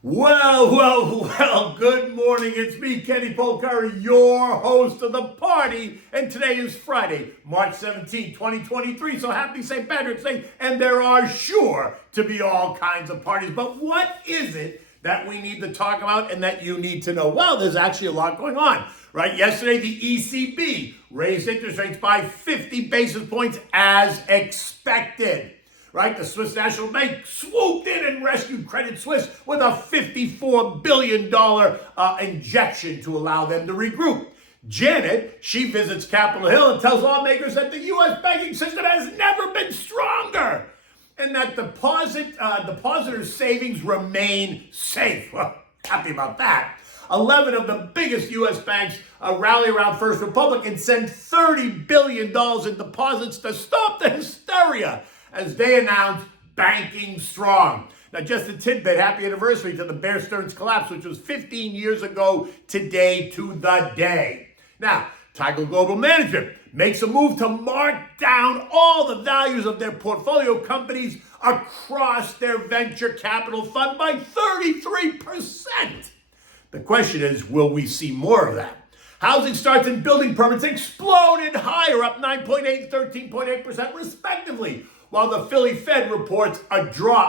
Well, good morning. It's me, Kenny Polcari, your host of the party. And today is Friday, March 17, 2023. So happy St. Patrick's Day. And there are sure to be all kinds of parties. But what is it that we need to talk about and that you need to know? Well, there's actually a lot going on, right? Yesterday, the ECB raised interest rates by 50 basis points as expected. Right? The Swiss National Bank swooped in and rescued Credit Suisse with a $54 billion injection to allow them to regroup. Janet, she visits Capitol Hill and tells lawmakers that the U.S. banking system has never been stronger and that depositors' savings remain safe. Well, happy about that. 11 of the biggest U.S. banks rally around First Republic and send $30 billion in deposits to stop the hysteria as they announced banking strong. Now, just a tidbit, happy anniversary to the Bear Stearns collapse, which was 15 years ago today to the day. Now, Tiger Global Management makes a move to mark down all the values of their portfolio companies across their venture capital fund by 33%. The question is, will we see more of that? Housing starts and building permits exploded higher, up 9.8% and 13.8% respectively, while the Philly Fed reports a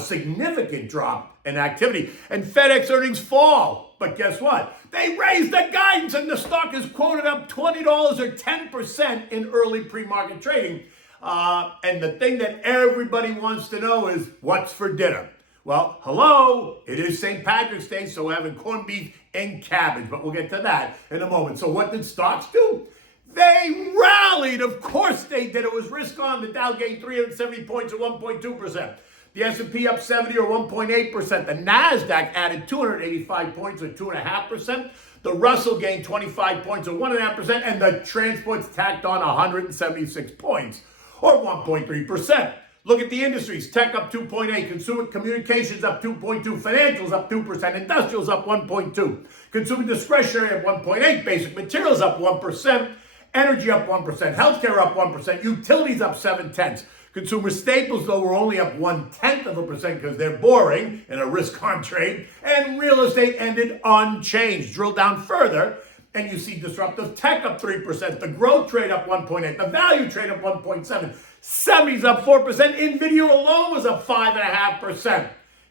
significant drop in activity. And FedEx earnings fall. But guess what? They raised the guidance and the stock is quoted up $20 or 10% in early pre-market trading. And the thing that everybody wants to know is, what's for dinner? Well, hello, it is St. Patrick's Day, so we're having corned beef and cabbage, but we'll get to that in a moment. So what did stocks do? They rallied. Of course they did. It was risk on. The Dow gained 370 points or 1.2%. The S&P up 70 or 1.8%. The NASDAQ added 285 points or 2.5%. The Russell gained 25 points or 1.5%. And the transports tacked on 176 points or 1.3%. Look at the industries. Tech up 2.8. Consumer communications up 2.2. Financials up 2%. Industrials up 1.2. Consumer discretionary up 1.8. Basic materials up 1%. Energy up 1%, healthcare up 1%, utilities up 0.7. Consumer staples, though, were only up 0.1% because they're boring in a risk-on trade. And real estate ended unchanged. Drill down further, and you see disruptive tech up 3%, the growth trade up 1.8%, the value trade up 1.7%, semis up 4%, Nvidia alone was up 5.5%.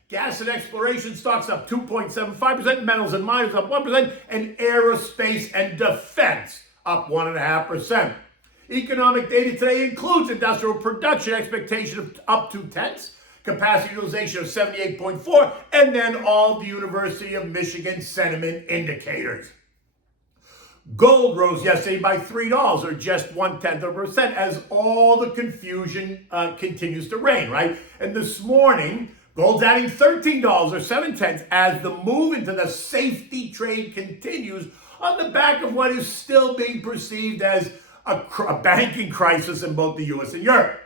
Gas and exploration stocks up 2.75%, metals and miners up 1%, and aerospace and defense up 1.5%. Economic data today includes industrial production expectation of up 0.2, capacity utilization of 78.4, and then all the University of Michigan sentiment indicators. Gold rose yesterday by $3 or just 0.1% as all the confusion continues to reign, right? And this morning, gold's adding $13 or 0.7 as the move into the safety trade continues on the back of what is still being perceived as a banking crisis in both the U.S. and Europe.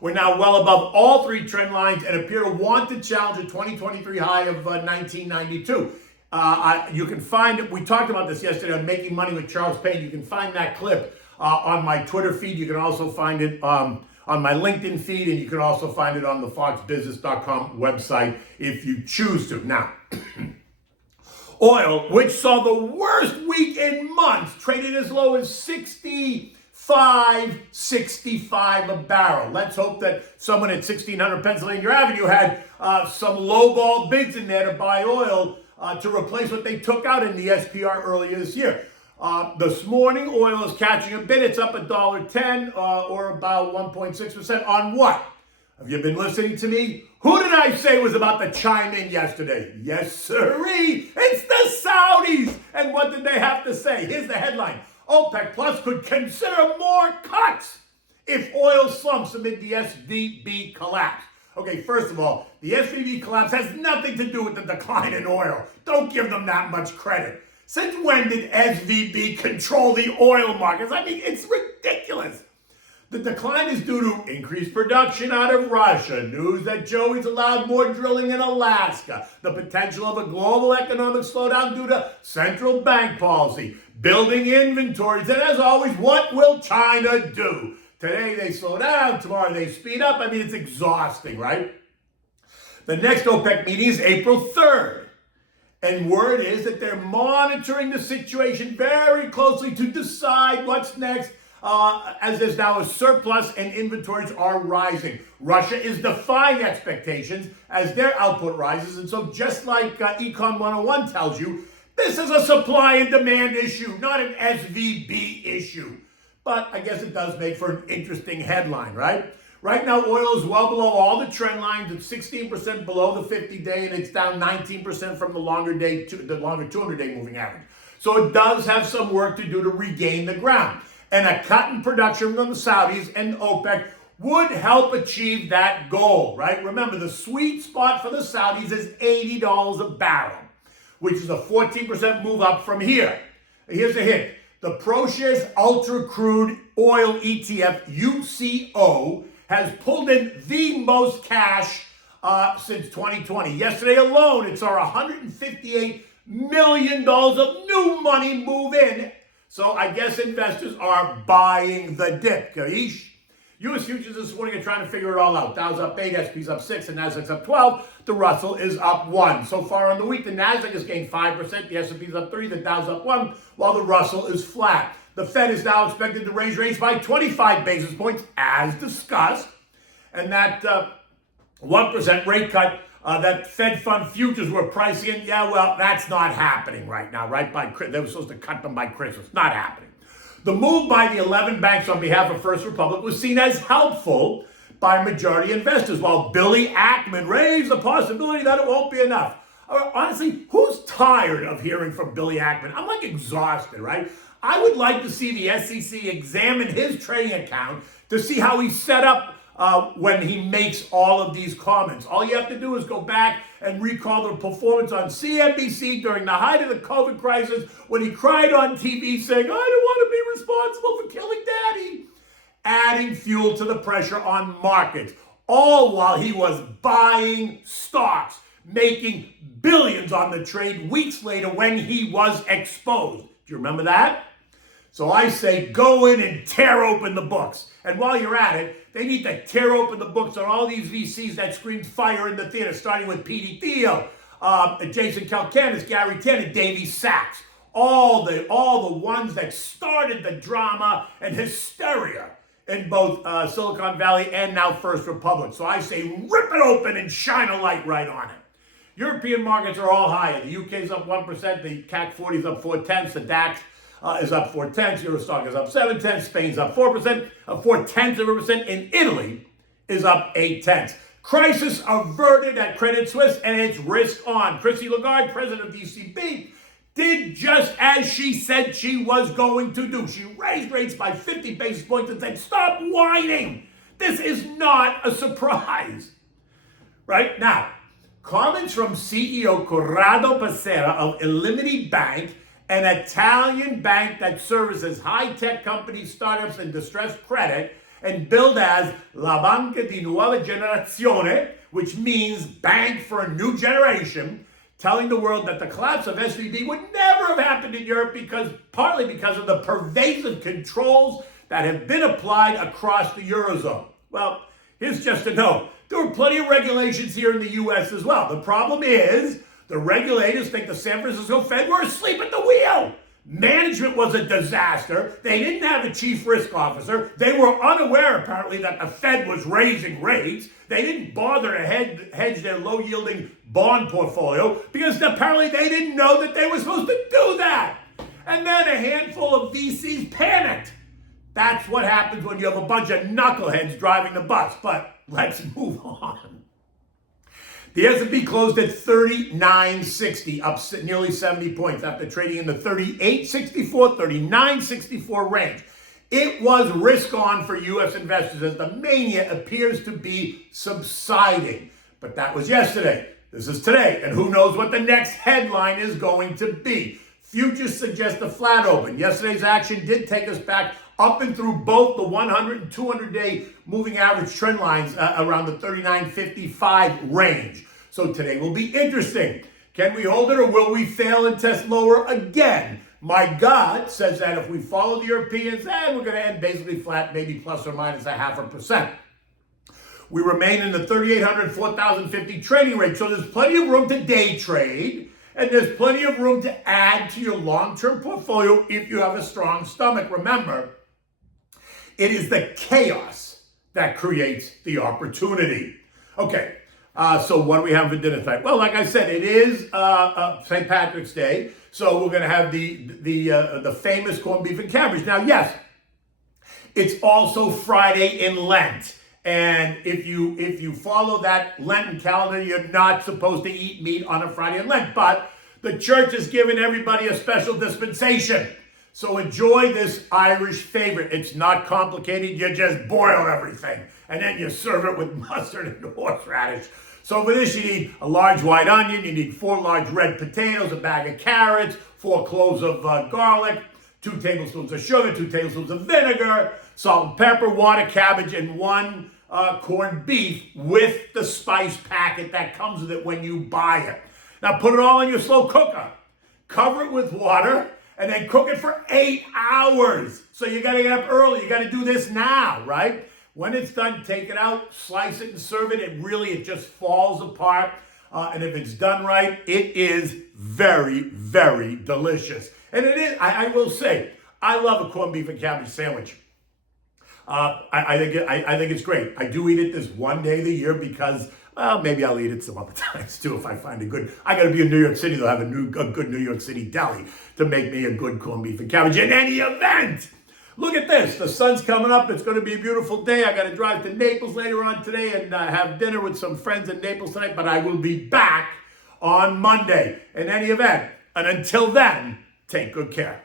We're now well above all three trend lines and appear to want to challenge a 2023 high of 1992. You can find it. We talked about this yesterday on Making Money with Charles Payne. You can find that clip on my Twitter feed. You can also find it on my LinkedIn feed, and you can also find it on the foxbusiness.com website if you choose to. Now, oil, which saw the worst week in months, traded as low as $65.65 a barrel. Let's hope that someone at 1600 Pennsylvania Avenue had some lowball bids in there to buy oil to replace what they took out in the SPR earlier this year. This morning, oil is catching a bid. It's up $1.10 or about 1.6% on what? Have you been listening to me? Who did I say was about to chime in yesterday? Yes, sirree. It's the Saudis. And what did they have to say? Here's the headline. OPEC Plus could consider more cuts if oil slumps amid the SVB collapse. Okay, first of all, the SVB collapse has nothing to do with the decline in oil. Don't give them that much credit. Since when did SVB control the oil markets? I mean, it's ridiculous. The decline is due to increased production out of Russia, news that Joey's allowed more drilling in Alaska, the potential of a global economic slowdown due to central bank policy, building inventories, and as always, what will China do? Today they slow down, tomorrow they speed up. I mean, it's exhausting, right? The next OPEC meeting is April 3rd. And word is that they're monitoring the situation very closely to decide what's next, as there's now a surplus and inventories are rising. Russia is defying expectations as their output rises. And so just like Econ 101 tells you, this is a supply and demand issue, not an SVB issue. But I guess it does make for an interesting headline, right? Right now, oil is well below all the trend lines. It's 16% below the 50-day, and it's down 19% from the longer 200-day moving average. So it does have some work to do to regain the ground. And a cut in production from the Saudis and OPEC would help achieve that goal, right? Remember, the sweet spot for the Saudis is $80 a barrel, which is a 14% move up from here. Here's a hint. The ProShares Ultra Crude Oil ETF, UCO, has pulled in the most cash since 2020. Yesterday alone, it saw $158 million of new money move in. So I guess investors are buying the dip. Kaish? U.S. futures this morning are trying to figure it all out. Dow's up 8, S&P's up 6, and Nasdaq's up 12. The Russell is up 1. So far on the week, the Nasdaq has gained 5%, the S&P's up 3, the Dow's up 1, while the Russell is flat. The Fed is now expected to raise rates by 25 basis points, as discussed. And that 1% rate cut that Fed fund futures were pricing in, yeah, well, that's not happening right now, right? They were supposed to cut them by Christmas. Not happening. The move by the 11 banks on behalf of First Republic was seen as helpful by majority investors, while Billy Ackman raised the possibility that it won't be enough. Honestly, who's tired of hearing from Billy Ackman? I'm like exhausted, right? I would like to see the SEC examine his trading account to see how he's set up when he makes all of these comments. All you have to do is go back and recall the performance on CNBC during the height of the COVID crisis when he cried on TV saying, I don't want to be responsible for killing Daddy, adding fuel to the pressure on markets, all while he was buying stocks, making billions on the trade weeks later when he was exposed. Do you remember that? So I say go in and tear open the books. And while you're at it, they need to tear open the books on all these VCs that screamed fire in the theater, starting with P.D. Thiel, Jason Calacanis, Gary Tennant, Davey Sachs. All the ones that started the drama and hysteria in both Silicon Valley and now First Republic. So I say rip it open and shine a light right on it. European markets are all higher. The UK's up 1%, the CAC 40 is up 0.4, the DAX is up 0.4, Eurostock is up 0.7, Spain's up 4%, 0.4%, and Italy is up 0.8. Crisis averted at Credit Suisse, and it's risk on. Christine Lagarde, president of the ECB, did just as she said she was going to do. She raised rates by 50 basis points and said, stop whining. This is not a surprise. Right now, comments from CEO Corrado Passera of Illimity Bank, an Italian bank that services high-tech companies, startups, and distressed credit, and billed as La Banca di Nuova Generazione, which means bank for a new generation, telling the world that the collapse of SVB would never have happened in Europe partly because of the pervasive controls that have been applied across the Eurozone. Well, here's just a note. There were plenty of regulations here in the U.S. as well. The problem is the regulators think the San Francisco Fed were asleep at the wheel. Management was a disaster. They didn't have a chief risk officer. They were unaware, apparently, that the Fed was raising rates. They didn't bother to hedge their low-yielding bond portfolio because apparently they didn't know that they were supposed to do that. And then a handful of VCs panicked. That's what happens when you have a bunch of knuckleheads driving the bus. But let's move on. The S&P closed at 3960, up nearly 70 points after trading in the 3864, 3964 range. It was risk on for U.S. investors as the mania appears to be subsiding. But that was yesterday. This is today, and who knows what the next headline is going to be. Futures suggest a flat open. Yesterday's action did take us back up and through both the 100 and 200-day moving average trend lines around the 39.55 range. So today will be interesting. Can we hold it or will we fail and test lower again? My gut says that if we follow the Europeans, we're going to end basically flat, maybe plus or minus 0.5%. We remain in the 3,800, 4,050 trading range. So there's plenty of room to day trade, and there's plenty of room to add to your long-term portfolio if you have a strong stomach. Remember, it is the chaos that creates the opportunity. Okay, so what do we have for dinner tonight? Well, like I said, it is St. Patrick's Day, so we're going to have the famous corned beef and cabbage. Now, yes, it's also Friday in Lent. And if you follow that Lenten calendar, you're not supposed to eat meat on a Friday in Lent. But the church has given everybody a special dispensation. So enjoy this Irish favorite. It's not complicated. You just boil everything. And then you serve it with mustard and horseradish. So for this, you need a large white onion. You need 4 large red potatoes, a bag of carrots, 4 cloves of garlic, 2 tablespoons of sugar, 2 tablespoons of vinegar, salt and pepper, water, cabbage, and 1 corned beef with the spice packet that comes with it when you buy it. Now put it all in your slow cooker. Cover it with water and then cook it for 8 hours. So you got to get up early. You got to do this now, right? When it's done, take it out, slice it and serve it. It just falls apart. And if it's done right, it is very, very delicious. And it is, I will say, I love a corned beef and cabbage sandwich. I think it's great. I do eat it this one day of the year because, well, maybe I'll eat it some other times too if I find it good. I got to be in New York City to have a good New York City deli to make me a good corned beef and cabbage in any event. Look at this. The sun's coming up. It's going to be a beautiful day. I got to drive to Naples later on today and have dinner with some friends in Naples tonight, but I will be back on Monday in any event. And until then, take good care.